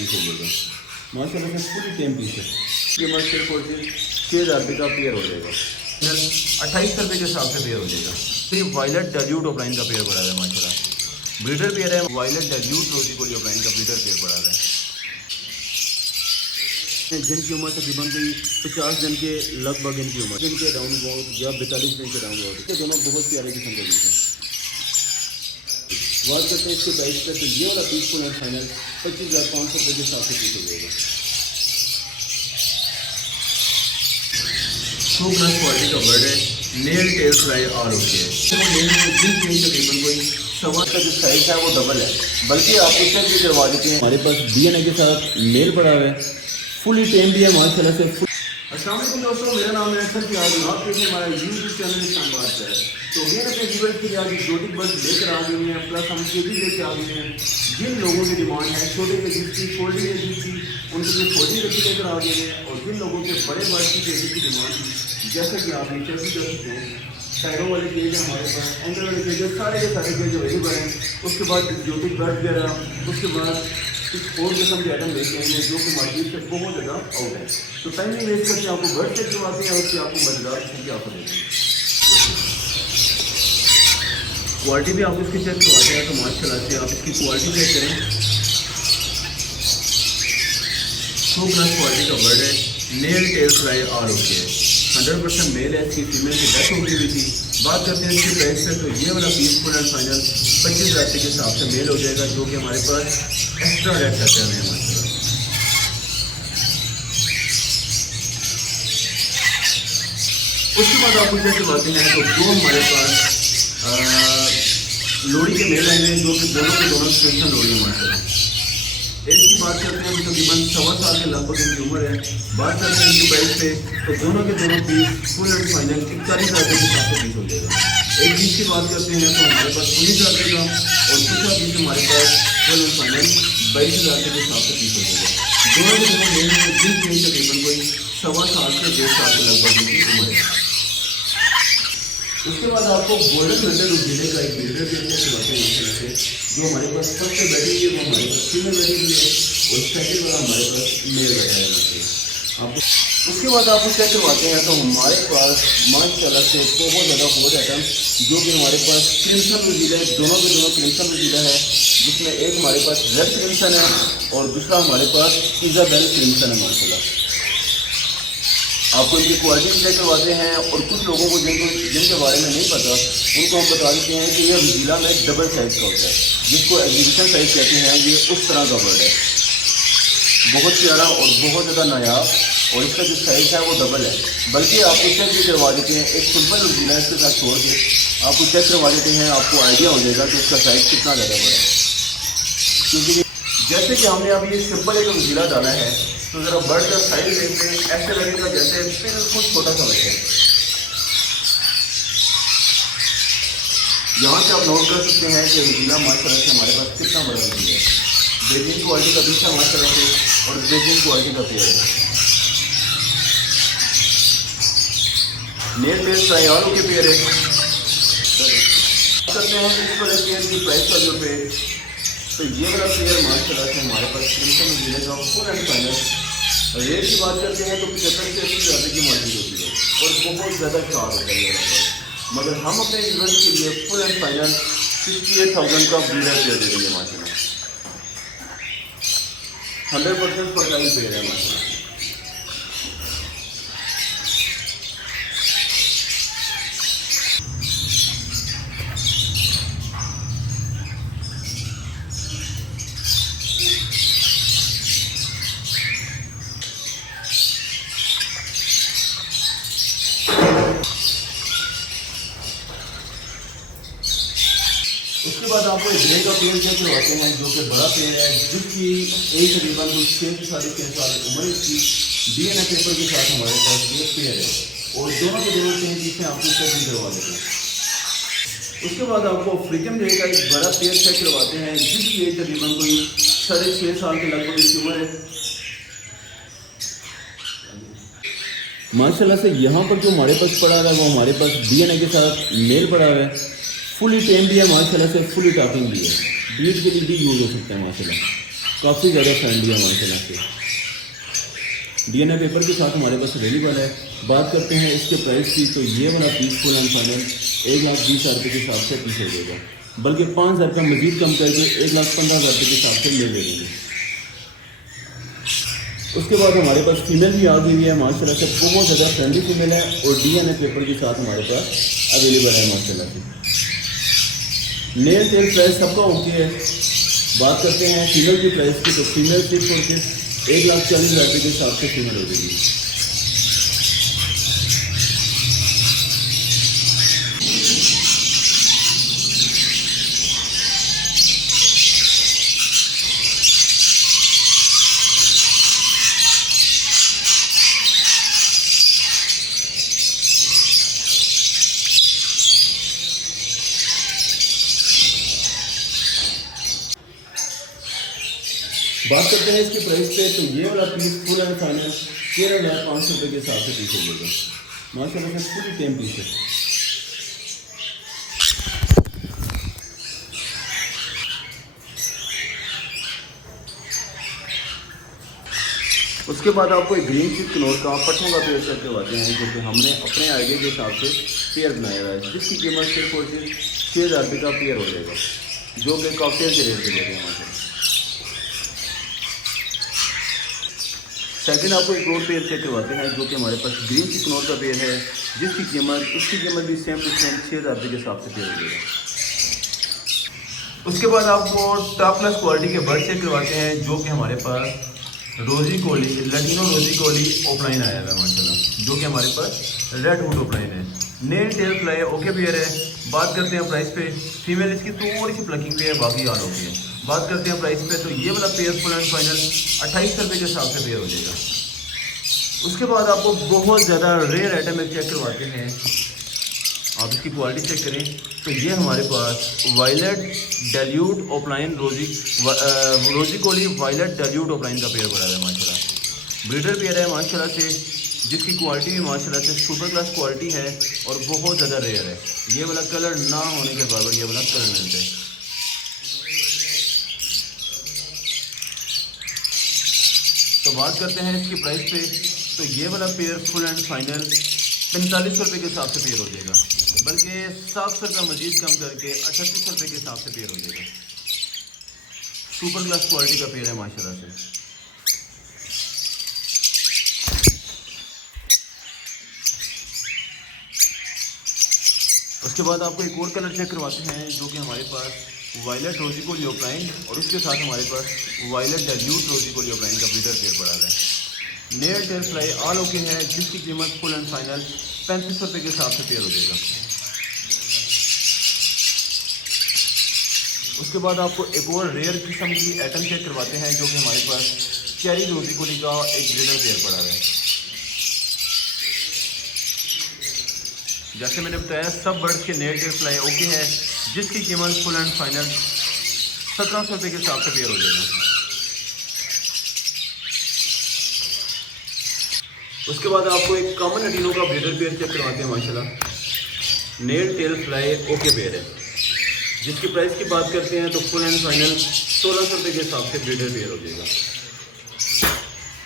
माशाल्लाह से फुली टेम पीस है। कीमत सिर्फ और सिर्फ 6,000 रुपये का पेयर हो जाएगा। 28 रुपये के हिसाब से पेयर हो जाएगा। सिर्फ वायलेट डेल्यूट ऑफलाइन का पेयर पड़ा है माशाल्लाह। ब्रीडर पेयर है वायलेट डेल्यूट रोजी कोई ऑफलाइन का ब्रीडर पेयर पड़ा है, जिनकी उम्र तकरीबन कोई 50 दिन के लगभग इनकी उम्र, जिनके राउंड अबाउट या 42 दिन के राउंड अबाउट। दोनों बहुत प्यारे किस्म के पीस हैं। बात करते हैं इसके प्राइस पर, तो ये वाला पीस फुल एंड फाइनल 25,500 रुपये के हिसाब से पीस हो जाएगा। 2 प्लस क्वालिटी का बर्ड है, नेल टेल फ्राई और ओके है। नेल जिन तकरीबन कोई सवा का जो साइज है वो डबल है, बल्कि आपको चेक भी करवा देते हैं। हमारे पास DNA के साथ मेल पड़ा हुआ है, फुली टेम भी है माशाल्लाह से। अस्सलाम वालेकुम दोस्तों, मेरा नाम है अक्सर प्याज और आप देखिए हमारा यूट्यूब चैनल इस्लामाबाद से है। तो ये अपने व्यूअर्स के लिए आज एक्सोटिक बर्ड लेकर आ गए हैं, प्लस हम केजी लेकर आ गए हैं। जिन लोगों की डिमांड है छोटे केजी की, फोल्डिंग केजी की, उनके लिए फोल्डिंग केजी लेकर आ गए हैं। और जिन लोगों के बड़े बर्ड की केजी की डिमांड थी, जैसे कि आप नीचे भी कर सकते हैं, साइडों वाले केज है हमारे पास, एंगल वाले केज सारे के सारे केज अवेलेबल हैं। उसके बाद एक्सोटिक बर्ड वगैरह, उसके बाद कुछ और किस्म के आइटम लेके आएंगे जो कि मार्केट से बहुत ज़्यादा आउट है। तो टाइम नहीं वेस्ट करके आपको बर्ड चेक करवाते हैं और उसकी आपको मजेदार क्या ऑफर देते हैं। क्वालिटी भी आपको इसकी चेक करवाते हैं, तो माशाल्लाह से आप इसकी क्वालिटी चेक करें। 2 प्लस क्वालिटी का बर्ड है, नेल टेल फ्राई और ओके है, 100% मेल है। इसकी फीमेल की डेथ हो गई हुई थी। बात करते हैं इसकी प्राइस से, तो ये वाला पीस फुल एंड फाइनल 25,000 रुपये के हिसाब से मेल हो जाएगा, जो कि हमारे पास एक्स्ट्रा रेट रहते हैं माशाल्लाह। उसके बाद आपको क्या करवाते हैं, तो जो हमारे पास लोड़ी के मेल आए हैं, जो कि दोनों के दोनों स्पेशल लोड़ी है माशाल्लाह। एक की बात करते हैं, तकरीबन 1.25 साल के लगभग इनकी उम्र है। बात करते हैं इनकी प्राइस पे, तो दोनों के दोनों पीस फुल एंड फाइनल 41,000 रुपये के हिसाब से पीस हो जाएगा। एक पीस की बात करते हैं तो हमारे पास 19,000 रुपये का, और दूसरा पीस हमारे पास फुल एंड फाइनल 22,000 रुपये के हिसाब से पीस हो जाएगा। दोनों के दोनों मेल में जिन तकरीबन कोई 1.25 साल से 1.5 साल के लगभग इनकी उम्र है। उसके बाद आपको गोल्डन मेडल जिले का एक बिल्डर देखने के बातें हैं, जो हमारे पास सबसे बैठी हुई है वो हमारे पास फीमेल बैठी हुई है, और सेकंड वाला हमारे पास मेल बैठा है। आपको उसके बाद आपको चेक करवाते हैं, तो हमारे पास माशाल्लाह से बहुत ज़्यादा बहुत आइटम, जो कि हमारे पास क्रिम्सन वजीला है, दोनों के दोनों क्रिम्सन वजीला है, जिसमें एक हमारे पास रेड क्रिम्सन है और दूसरा हमारे पास इजाबेल क्रिम्सन है माशाल्लाह। आपको इनकी क्वालिटी चेक करवाते हैं, और कुछ लोगों को जिनके बारे में नहीं पता उनको हम बता देते हैं कि यह वजीला में डबल साइज़ का होता है, जिसको एग्जीबिशन साइज़ कहते हैं। ये उस तरह का बर्ड है, बहुत प्यारा और बहुत ज़्यादा नायाब, और इसका जो साइज़ है वो डबल है। बल्कि आपको चेक भी करवा देते हैं, एक सिंपल वजीला इसके साथ छोड़ के आपको चेक करवा देते हैं, आपको आइडिया हो जाएगा कि इसका साइज़ कितना ज़्यादा बड़ा है। क्योंकि जैसे कि हमने अभी ये सिंपल एक वजीला डाला है, तो ज़रा बर्ड का साइज देखते हैं, ऐसे लगेगा जैसे बिल्कुल छोटा सा बच्चा है। यहाँ से आप नोट कर सकते हैं कि वजीला माशाल्लाह से हमारे पास कितना बड़ा वजीला है। बेजिंग क्वालिटी का पीछा माशाल्लाह से, और बेजिंग क्वालिटी का पेयर है। नेल टेल फ्राई और के पेयर है। करते हैं इस वाले पेयर की प्राइस का जो पे, तो ये वाला पेयर माशाल्लाह से हमारे पास क्रिम्सन वजीले का फुल एंड फाइनल रेट की बात करते हैं, तो 75 से 80,000 रुपये की मार्केट होती है, और बहुत ज़्यादा चार्ज होता है। मगर हम अपने यूजर्स के लिए फुल एंड फाइनल 68,000 का ब्रीडर पेयर दे देंगे माशाल्लाह। 100% फर्टाइल पेयर है माशाल्लाह। उसके बाद आपको एक ग्रे का पेड़ चेक करवाते हैं, जो कि बड़ा पेड़ है, जिसकी एक तकरीबन 6 से 3.5 साल उम्र इसकी। DNA पेपर के साथ हमारे पास ये पेड़ है, और दोनों के दोनों चेंज जिसमें आपको चेक भी करवा देते हैं। उसके बाद आपको अफ्रीकन ग्रे का एक बड़ा पेड़ चेक करवाते हैं, जिसकी एक तकरीबन कोई 6.5 साल के लगभग इसकी उम्र है माशाल्लाह से। यहाँ पर जो हमारे पास पड़ा है वो हमारे पास DNA के साथ मेल पड़ा हुआ है, फुली टेम भी है माशाल्लाह से, फुली टॉपिंग भी है, ब्रीड के लिए भी यूज़ हो सकता है माशाल्लाह। काफ़ी ज़्यादा फ्रेंडली है माशाल्लाह से। DNA पेपर के साथ हमारे पास अवेलेबल है। बात करते हैं इसके प्राइस की, तो ये वाला पीस फुल एंड फाइनल 1,20,000 रुपये के हिसाब से पीस हो जाएगा, बल्कि 5,000 रुपये मजीद कम करके 1,15,000 रुपये के हिसाब से ले लेंगे। उसके बाद हमारे पास फीमेल भी आ गई हुई है माशाल्लाह से, बहुत ज़्यादा फ्रेंडली फीमेल है और DNA पेपर के साथ हमारे पास अवेलेबल है माशाल्लाह से। नेल टेल प्राइस सबका ओके है। बात करते हैं फीमेल की प्राइस की, तो फीमेल सिर्फ और सिर्फ 1,40,000 रुपये के हिसाब से फीमेल हो जाएगी। बात करते हैं इसकी प्राइस पे, तो ये वाला पीस फुल एंड फाइनल 13,500 रुपये के हिसाब से पीस हो जाएगा माशाल्लाह से, पूरी टेम पीस है। उसके बाद आपको एक ग्रीन चीज कनौर का पट्टों का पेयर सेट करवाते हैं, जो कि हमने अपने आइडिया के हिसाब से पेयर बनाया हुआ है, जिसकी कीमत सिर्फ और सिर्फ 6,000 रुपये का पेयर हो जाएगा, जो कि कॉकटेल के रेट पे देते हैं हमारे। सेकंड आपको एक और पेयर चेक करवाते हैं, जो कि हमारे पास ग्रीन चिकनौर का पेयर है, जिसकी कीमत भी सेम टू सेम 6,000 रुपये के हिसाब से पेयर हो जाएगा। उसके बाद आपको टॉप क्लास क्वालिटी के बर्ड चेक करवाते हैं, जो कि हमारे पास रोजी कोली लैटिनो रोजी कोली ओपलाइन आया हुआ है माशाल्लाह, जो कि हमारे पास रेड हुड ओपलाइन है। Nail tail fly okay pair है। बात करते हैं प्राइस पे, फीमेल इसकी थोड़ी सी प्लकिंग पे है, बाकी ऑल ओके है। बात करते हैं प्राइस पे, तो ये वाला पेयर फुल एंड फाइनल 2800 रुपये के हिसाब से पेयर हो जाएगा। उसके बाद आपको बहुत ज़्यादा रेयर आइटम एक चेक करवाते हैं, आप इसकी क्वालिटी चेक करें, तो ये हमारे पास वायलेट डेल्यूट ओपलाइन रोजी कोली वायलेट डेल्यूट ओपलाइन का पेयर पड़ा है माशाल्लाह। ब्रीडर पेयर है माशाल्लाह से, जिसकी क्वालिटी भी माशाल्लाह से सुपर क्लास क्वालिटी है और बहुत ज़्यादा रेयर है। ये वाला कलर ना होने के बराबर ये वाला कलर मिलता है। तो बात करते हैं इसकी प्राइस पे, तो ये वाला पेयर फुल एंड फाइनल 4500 रुपये के हिसाब से पेयर हो जाएगा, बल्कि 700 रुपये मजीद कम करके 3800 रुपये के हिसाब से पेयर हो जाएगा। सुपर क्लास क्वालिटी का पेयर है माशाल्लाह से। उसके बाद आपको एक और कलर चेक करवाते हैं, जो कि हमारे पास वायलेट रोजी कोली ओपलाइन और उसके साथ हमारे पास वायलेट डेल्यूट रोजी कोली ओपलाइन का ब्रीडर पेयर पड़ा है। Nail tail fly all okay है, जिसकी कीमत फुल एंड फाइनल 3500 रुपये के हिसाब से पेयर हो जाएगा। उसके बाद आपको एक और रेयर किस्म की आइटम चेक करवाते हैं, जो कि हमारे पास चेरी रोजी कोली का एक ब्रीडर पेयर पड़ा है। जैसे मैंने बताया सब बर्ड्स के नेल टेल फ्लाई ओके है, जिसकी कीमत फुल एंड फाइनल 1700 रुपये के हिसाब से पेयर हो जाएगा। उसके बाद आपको एक कॉमन लटीनो का ब्रीडर पेयर चेक करवाते हैं माशाल्लाह। Nail tail fly okay pair है, जिसकी प्राइस की बात करते हैं तो फुल एंड फाइनल 1600 रुपये के हिसाब से ब्रीडर पेयर हो जाएगा।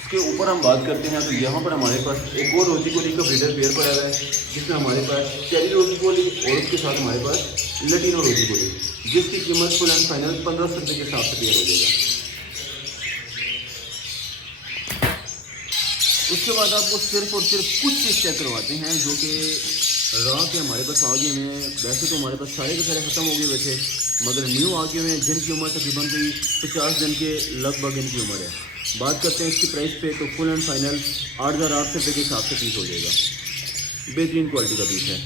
इसके ऊपर हम बात करते हैं, तो यहाँ पर हमारे पास एक और रोजी कोली का ब्रीडर पेयर पड़ा हुआ है, जिसमें हमारे पास चेरी रोजी कोली और उसके साथ हमारे पास लटीनो रोजी कोली, जिसकी कीमत फुल एंड फाइनल 1500 रुपये के हिसाब से पेयर हो जाएगा। उसके बाद आपको सिर्फ और सिर्फ कुछ चीज़ चेक करवाते हैं, जो कि राह के हमारे पास आ गए हैं। वैसे तो हमारे पास सारे के सारे ख़त्म हो गए हुए थे, मगर न्यू आ गए हुए हैं, जिनकी उम्र तकरीबन कोई 50 दिन के लगभग इनकी उम्र है। बात करते हैं इसकी प्राइस पे, तो फुल एंड फाइनल 8,800 रुपये के हिसाब से पीस हो जाएगा। बेहतरीन क्वालिटी का पीस है।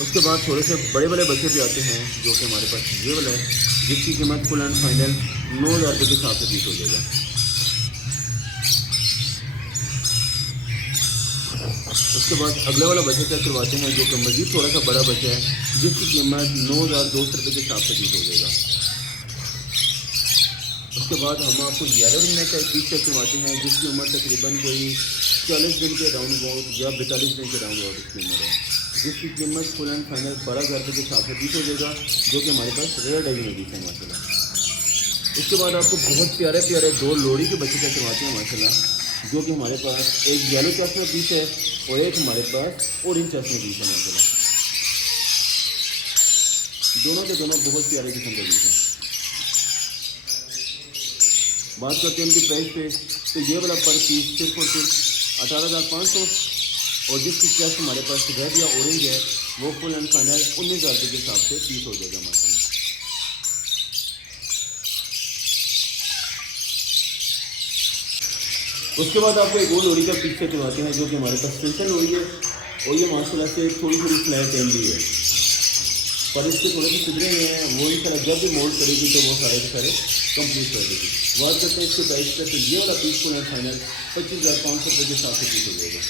उसके बाद थोड़े से बड़े बड़े बच्चे भी आते हैं, जो कि हमारे पास ये वाला है, जिसकी कीमत फुल एंड फाइनल 9,000 रुपये के हिसाब से पीस हो जाएगा। उसके बाद अगले वाला बच्चा चेक करवाते हैं, जो कि मज़ीद थोड़ा सा बड़ा बच्चा है, जिसकी कीमत 9,200 रुपये के हिसाब से पीस हो जाएगा। उसके बाद हम आपको येलो रिंग नेक का एक पीस चेक करवाते हैं, जिसकी उम्र तकरीबन कोई 40 दिन के राउंड अबाउट या 42 दिन के राउंड अबाउट इसकी उम्र है, जिसकी कीमत फुल एंड फाइनल 12,000 रुपये के हिसाब से पीस हो जाएगा, जो कि हमारे पास रेयर डाइविंग में पीस है माशाल्लाह। उसके बाद आपको बहुत प्यारे प्यारे दो लोड़ी के बच्चे क्या करवाते हैं माशाल्लाह, जो कि हमारे पास एक येलो चेस्ट में पीस है और एक हमारे पास ऑरेंज चेस्ट में पीस है माशाल्लाह। दोनों के दोनों बहुत प्यारे किस्म के पीस हैं। बात करते हैं इनकी प्राइस पे, तो ये वाला पर पीस सिर्फ और सिर्फ 18,500 और जिसकी चेस्ट हमारे पास रेड या ऑरेंज है वो फुल एंड फाइनल 19,000 रुपये के हिसाब से पीस हो जाएगा माशाल्लाह। उसके बाद आपको एक और लोड़ी का पीस करवाते हैं जो कि हमारे पास स्पेशल लोड़ी है और ये माशाल्लाह से थोड़ी थोड़ी फ्लैट एंड भी है, पर इसके थोड़े से सुधरे हुए हैं, वो ही सारा जब भी मोल्ड करेगी तो वो सारे के सारे कंप्लीट कर देगी। बात करते हैं इसके प्राइस का, तो ये वाला पीस फुल एंड फाइनल 25,500 रुपये के हिसाब से पीस हो जाएगा।